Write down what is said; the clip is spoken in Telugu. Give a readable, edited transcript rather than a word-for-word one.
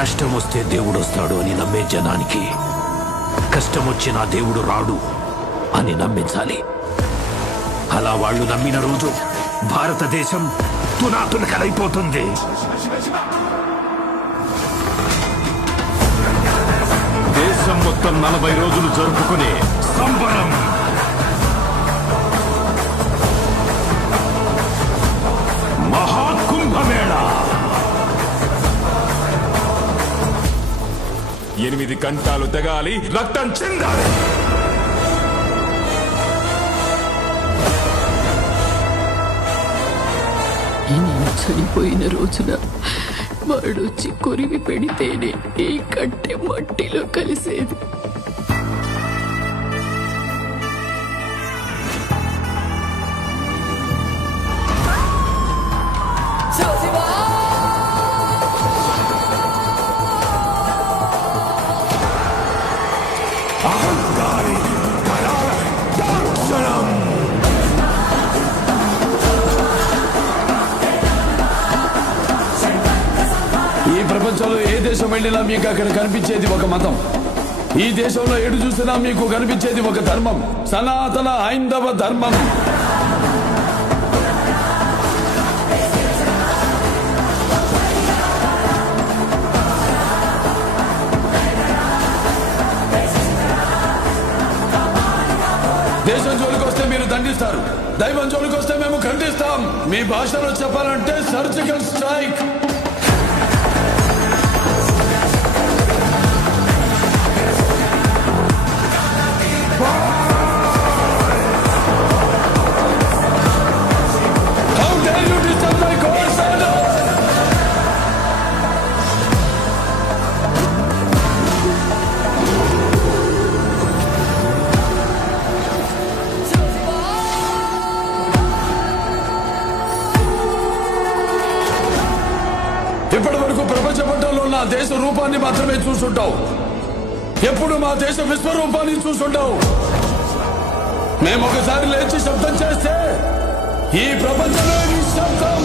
కష్టం వస్తే దేవుడు వస్తాడు అని నమ్మే జనానికి కష్టం వచ్చినా దేవుడు రాడు అని నమ్మించాలి. అలా వాళ్ళు నమ్మిన రోజు భారతదేశం తునాతునకలైపోతుంది. దేశం మొత్తం 40 రోజులు జరుపుకునే సంబరం. మహాకుంభమేళ 8 గంటలు తెగాలి, రక్తం చెందాలి. నేను చనిపోయిన రోజున వాడొచ్చి కొరివి పెడితేనే ఈ కట్టె మట్టిలో కలిసేది. ఈ ప్రపంచంలో ఏ దేశం వెళ్ళినా మీకు అక్కడ కనిపించేది ఒక మతం. ఈ దేశంలో ఎటు చూసినా మీకు కనిపించేది ఒక ధర్మం, సనాతన హైందవ ధర్మం. దేశం జోలికి వస్తే మీరు దండిస్తారు, దైవం జోలికి వస్తే మేము ఖండిస్తాం. మీ భాషలో చెప్పాలంటే surgical strike. How dare you disturb my course order? ఇప్పటి వరకు ప్రపంచ పటంలో నా దేశ రూపాన్ని మాత్రమే చూసుంటావు. ఎప్పుడు మా దేశ విశ్వరూపాన్ని చూసుంటావు. మేము ఒకసారి లేచి శబ్దం చేస్తే ఈ ప్రపంచంలో నిశ్శబ్దం.